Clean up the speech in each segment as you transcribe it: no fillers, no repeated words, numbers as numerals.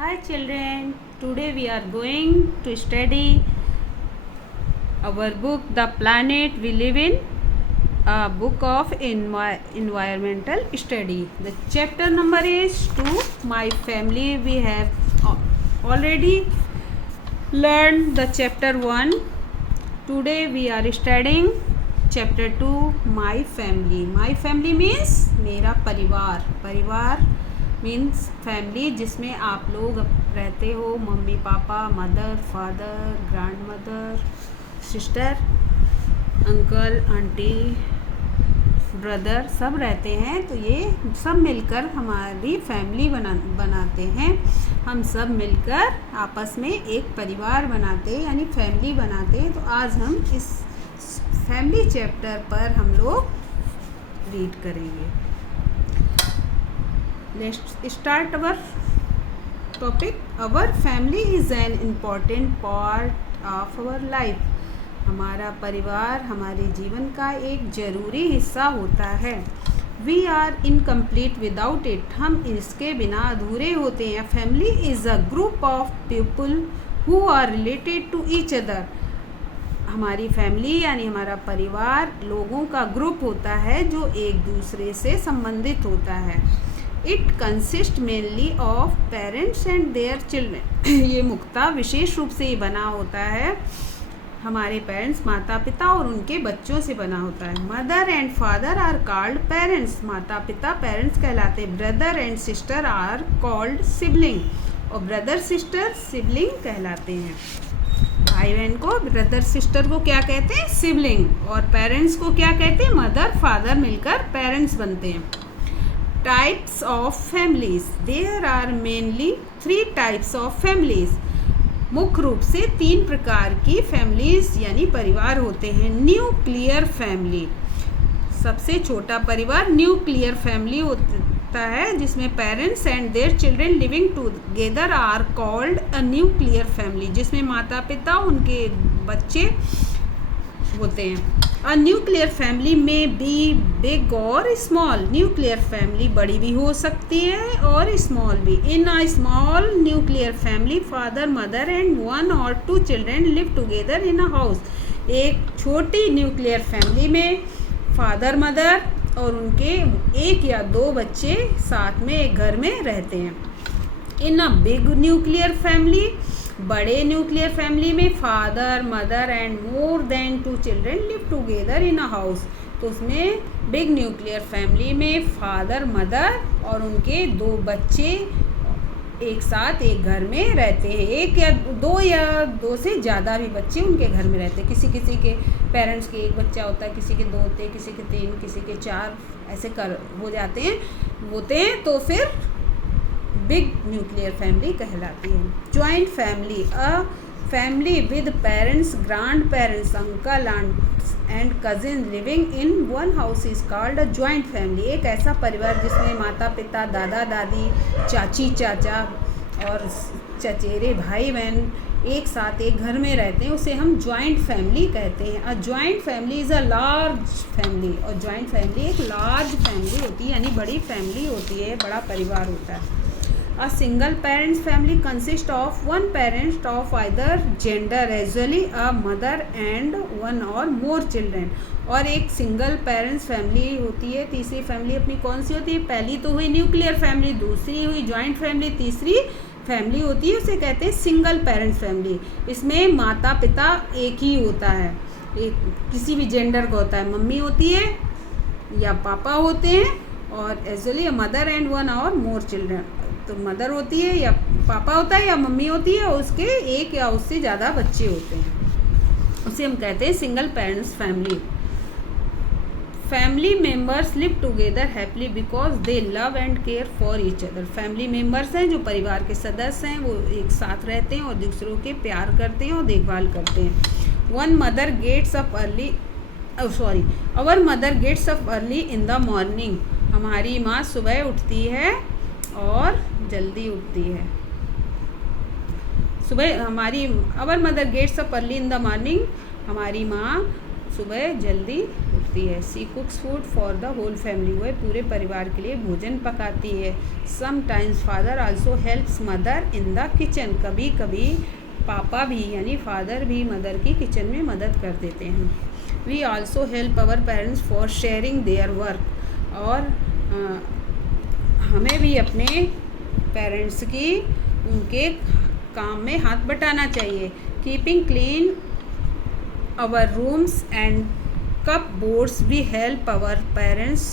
Hi children, today we are going to study our book The Planet We Live In, a book of environmental study. The chapter number is 2, My Family. We have already learned the chapter 1. Today we are studying chapter 2, My Family. My family means मेरा परिवार. परिवार means family जिसमें आप लोग रहते हो, mummy papa, mother father, grand mother, sister, uncle aunty, brother सब रहते हैं। तो ये सब मिलकर हमारी फैमिली बनाते हैं। हम सब मिलकर आपस में एक परिवार बनाते हैं यानी फैमिली बनाते हैं। तो आज हम इस फैमिली चैप्टर पर हम लोग रीड करेंगे। Let's start our topic. Our family is an important part of our life. हमारा परिवार हमारे जीवन का एक ज़रूरी हिस्सा होता है। We are incomplete without it. हम इसके बिना अधूरे होते हैं। Family is a group of people who are related to each other. हमारी फैमिली यानी हमारा परिवार लोगों का ग्रुप होता है जो एक दूसरे से संबंधित होता है। It consist mainly of parents and their children. ये मुख्यतः विशेष रूप से बना होता है हमारे पेरेंट्स माता पिता और उनके बच्चों से बना होता है। Mother and father are called parents. माता पिता पेरेंट्स कहलाते। Brother and sister are called sibling. और ब्रदर सिस्टर सिबलिंग कहलाते हैं। भाई बहन को ब्रदर सिस्टर को क्या कहते हैं? सिबलिंग। और पेरेंट्स को क्या कहते हैं? मदर फादर मिलकर पेरेंट्स बनते हैं। Types of families. There are mainly 3 types of families. मुख्य रूप से 3 प्रकार की फैमिलीज यानी परिवार होते हैं। न्यूक्लियर फैमिली, सबसे छोटा परिवार न्यूक्लियर फैमिली होता है जिसमें parents and their children living together are called a nuclear family. जिसमें माता पिता उनके बच्चे होते हैं। अ न्यूक्लियर फैमिली में बी बिग और स्मॉल। न्यूक्लियर फैमिली बड़ी भी हो सकती है और स्मॉल भी। In a small nuclear family father mother and 1 or 2 children live together in a house. एक छोटी न्यूक्लियर फैमिली में फादर मदर और उनके 1 या 2 बच्चे साथ में एक घर में रहते हैं। इन अ बिग न्यूक्लियर फैमिली, बड़े न्यूक्लियर फैमिली में father mother and more than 2 children live together in a house. तो उसमें बिग न्यूक्लियर फैमिली में फादर मदर और उनके 2 बच्चे एक साथ एक घर में रहते हैं। 1 या 2 से ज़्यादा भी बच्चे उनके घर में रहते हैं। किसी किसी के पेरेंट्स के 1 बच्चा होता है, किसी के 2 होते हैं, किसी के 3, किसी के 4 ऐसे हो जाते हैं। तो फिर बिग न्यूक्लियर फैमिली कहलाती है। Joint family, a family with parents grandparents uncle aunts and cousin living in one house is called a joint family. एक ऐसा परिवार जिसमें माता पिता दादा दादी चाची चाचा और चचेरे भाई बहन एक साथ एक घर में रहते हैं उसे हम जॉइंट फैमिली कहते हैं। अ joint family is a large family. और जॉइंट फैमिली एक लार्ज फैमिली होती है यानी बड़ी फैमिली होती है, बड़ा परिवार होता है। A single parents family consists of 1 parent of either gender, usually a mother and 1 or more children. और एक सिंगल पेरेंट्स फैमिली होती है। तीसरी फैमिली अपनी कौन सी होती है? पहली तो हुई न्यूक्लियर फैमिली, दूसरी हुई जॉइंट फैमिली, तीसरी फैमिली होती है उसे कहते हैं सिंगल पेरेंट्स फैमिली। इसमें माता पिता एक ही होता है, एक किसी भी जेंडर का होता है। मम्मी होती है या पापा होते हैं और usually mother and 1 or more children. तो मदर होती है या पापा होता है या मम्मी होती है और उसके 1 या उससे ज़्यादा बच्चे होते हैं, उसे हम कहते हैं single parents family. Family members live together happily because they love and care for each other. Family members हैं जो परिवार के सदस्य हैं, वो एक साथ रहते हैं और दूसरों के प्यार करते हैं और देखभाल करते हैं। Our mother gets up early in the morning. हमारी माँ सुबह उठती है और जल्दी उठती है। Our mother gets up early in the morning. हमारी माँ सुबह जल्दी करती है। She cooks food for the whole family, वह पूरे परिवार के लिए भोजन पकाती है। Sometimes father also helps mother in the kitchen, कभी कभी पापा भी यानी फादर भी मदर की किचन में मदद कर देते हैं। We also help our parents for sharing their work, और हमें भी अपने पेरेंट्स की उनके काम में हाथ बटाना चाहिए। Keeping clean our rooms and cupboards, we help our parents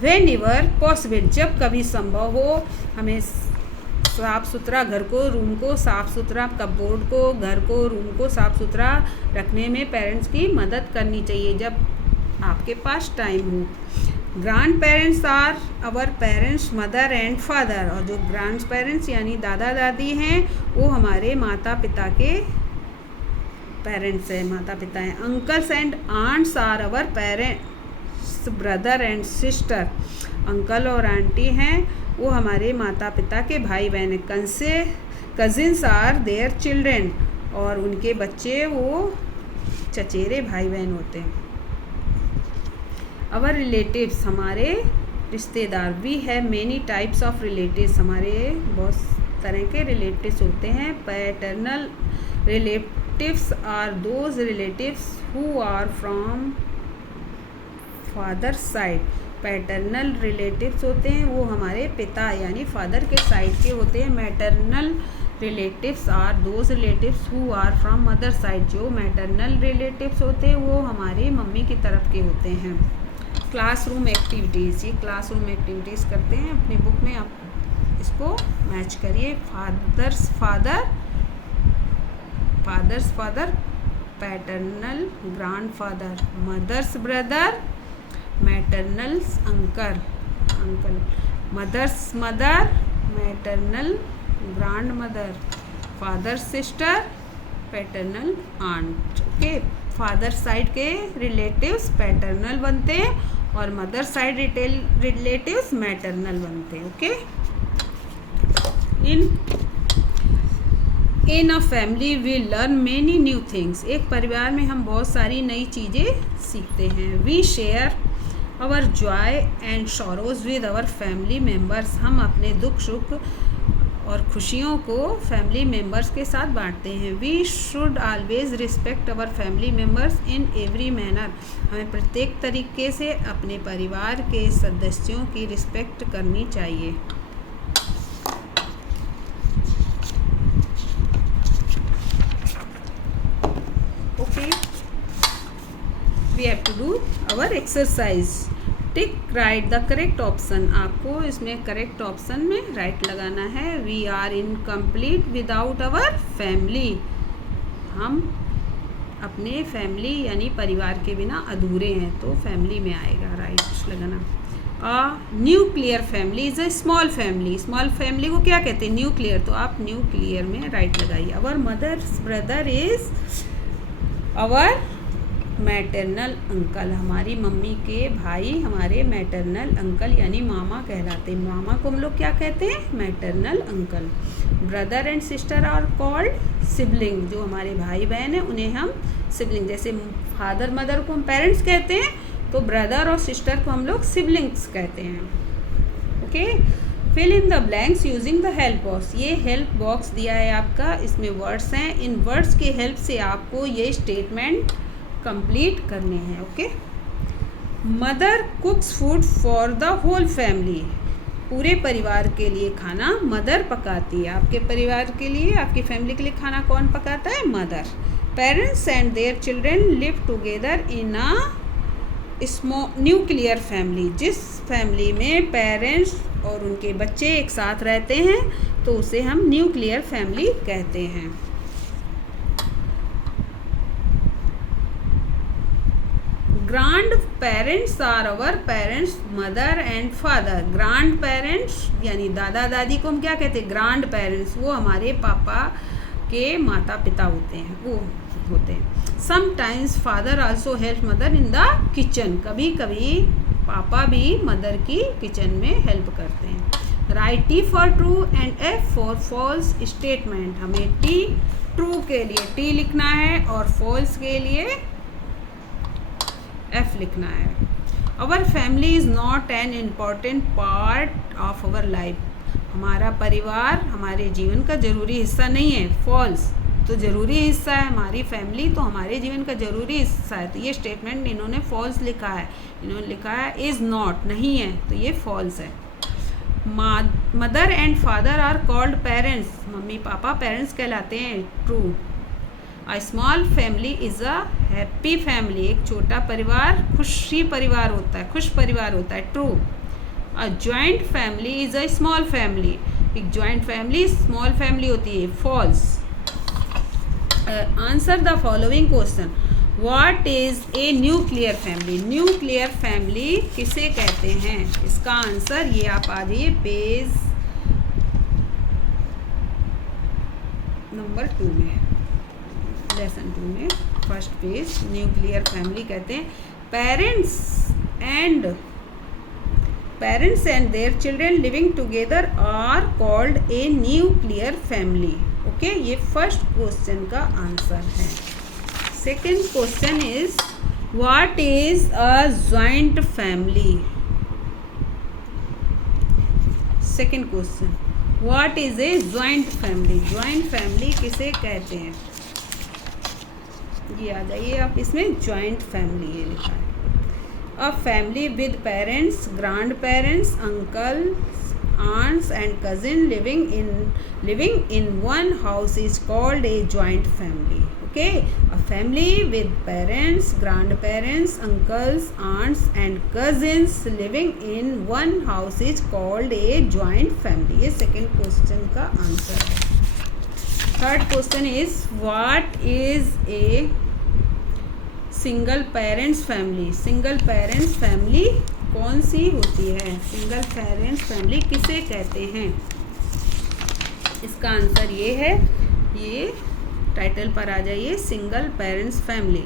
whenever possible, जब कभी संभव हो हमें साफ़ सुथरा घर को, रूम को साफ़ सुथरा, कपबोर्ड को, घर को, रूम को साफ़ सुथरा रखने में पेरेंट्स की मदद करनी चाहिए जब आपके पास टाइम हो। Grandparents are our parents mother and father, और जो ग्रैंड पेरेंट्स यानी दादा दादी हैं वो हमारे माता पिता के पेरेंट्स हैं, माता पिता हैं। Uncles and aunts are our parents brother and sister, uncle और आंटी हैं वो हमारे माता पिता के भाई बहन हैं। कजिन्स आर देयर चिल्ड्रेन, और उनके बच्चे वो चचेरे भाई बहन होते हैं। आवर रिलेटिव्स, हमारे रिश्तेदार। We have many types of relatives, हमारे बहुत तरह के रिलेटिव्स होते हैं। Paternal relatives are those relatives who are from father side, paternal relatives होते हैं वो हमारे पिता यानी फादर के साइड के होते हैं। Maternal relatives are those relatives who are from mother side, जो मैटरनल रिलेटिव्स होते हैं वो हमारी मम्मी की तरफ के होते हैं। क्लासरूम एक्टिविटीज़, ये क्लासरूम एक्टिविटीज़ करते हैं अपनी बुक में, आप इसको मैच करिए। Father's father, father's father paternal grandfather, mother's brother maternal uncle, mother's mother maternal grandmother, father sister paternal aunt. Okay, father side के रिलेटिव्स पैटर्नल बनते हैं और मदर साइड रिलेटिव्स मैटरनल बनते हैं। Okay, in a family we learn many new things, एक परिवार में हम बहुत सारी नई चीज़ें सीखते हैं। We share our joy and sorrows with our family members, हम अपने दुख सुख और खुशियों को फैमिली मेम्बर्स के साथ बांटते हैं। We should always respect our family members in every manner, हमें प्रत्येक तरीके से अपने परिवार के सदस्यों की रिस्पेक्ट करनी चाहिए। Okay, we have to do our exercise. Tick right the correct option, आपको इसमें करेक्ट ऑप्शन में राइट लगाना है। We are incomplete without our family, हम अपने फैमिली यानी परिवार के बिना अधूरे हैं, तो फैमिली में आएगा राइट लगाना। Nuclear family is a small family, small family को क्या कहते हैं? न्यूक्लियर, तो आप न्यूक्लियर में राइट लगाइए। Our mother's brother is our maternal uncle, हमारी मम्मी के भाई हमारे मैटरनल अंकल यानी मामा कहलाते हैं। मामा को हम लोग क्या कहते हैं? Maternal uncle. Brother and sister are called sibling, जो हमारे भाई बहन हैं उन्हें हम सिबलिंग, जैसे फादर मदर को हम पेरेंट्स कहते हैं तो ब्रदर और सिस्टर को हम लोग सिबलिंग्स कहते हैं। Okay, fill in the blanks using the help box, ये हेल्प बॉक्स दिया है आपका, इसमें वर्ड्स हैं, इन वर्ड्स के हेल्प से आपको ये स्टेटमेंट कंप्लीट करने हैं। Okay, mother cooks food for the whole family, पूरे परिवार के लिए खाना मदर पकाती है। आपके परिवार के लिए, आपकी फैमिली के लिए खाना कौन पकाता है? Mother. Parents and their children live together in a nuclear family, जिस फैमिली में पेरेंट्स और उनके बच्चे एक साथ रहते हैं तो उसे हम न्यूक्लियर फैमिली कहते हैं। Grandparents are our parents mother and father, grandparents यानी दादा दादी को हम क्या कहते हैं? ग्रैंड पेरेंट्स, वो हमारे पापा के माता पिता होते हैं, वो होते हैं। Sometimes father also help mother in the kitchen, कभी कभी पापा भी मदर की किचन में हेल्प करते हैं। Write T for true and F for false statement, हमें टी ट्रू के लिए टी लिखना है और फॉल्स के लिए एफ लिखना है। Our family is not an important part of our life, हमारा परिवार हमारे जीवन का ज़रूरी हिस्सा नहीं है। फॉल्स, तो ज़रूरी हिस्सा है, हमारी फैमिली तो हमारे जीवन का ज़रूरी हिस्सा है। तो ये स्टेटमेंट इन्होंने फॉल्स लिखा है, इन्होंने लिखा है इज़ नॉट, नहीं है, तो ये फॉल्स है। Mother and father are called parents, मम्मी पापा पेरेंट्स कहलाते हैं। True. A small family is a happy family, एक छोटा परिवार खुशी परिवार होता है, खुश परिवार होता है। True. A joint family is a small family, एक जॉइंट फैमिली स्मॉल फैमिली होती है। False. Answer the following question. What is a nuclear family, nuclear family किसे कहते हैं? इसका आंसर ये आप आ जाइए पेज नंबर 2 में, लेसन 2 में फर्स्ट पेज। न्यूक्लियर फैमिली कहते हैं parents and their children living together are called a nuclear family. Okay, ये फर्स्ट क्वेश्चन का आंसर है। Second question is what is a joint family. Second question, what is a joint family, joint family किसे कहते हैं? ये आ जाइए आप, इसमें जॉइंट फैमिली ये लिखा है। अ family with parents, grandparents, uncle, aunts and cousin living in one house is called a joint family. Okay, a family with parents, grandparents, uncles, aunts and cousins living in one house is called a joint family. ये second question का answer है। Third question is what is a single parents family, single parents family कौन सी होती है? Single parents family किसे कहते हैं? इसका आंसर ये है, ये टाइटल पर आ जाइए, single parents family.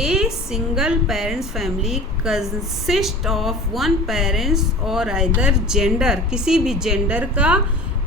A single parents family consist of one parents और आइदर जेंडर, किसी भी जेंडर का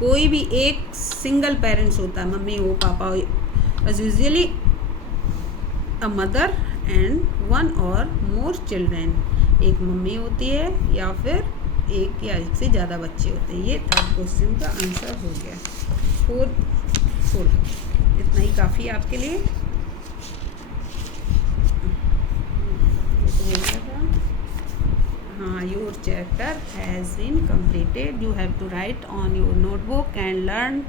कोई भी एक सिंगल पेरेंट्स होता है, मम्मी हो पापा हो, usually a mother and one और मोर चिल्ड्रेन, एक मम्मी होती है या फिर एक या एक से ज़्यादा बच्चे होते हैं। ये थर्ड क्वेश्चन का आंसर हो गया। फोर्थ इतना ही काफ़ी है आपके लिए। हाँ, your chapter has been completed. You have to write on your notebook and learn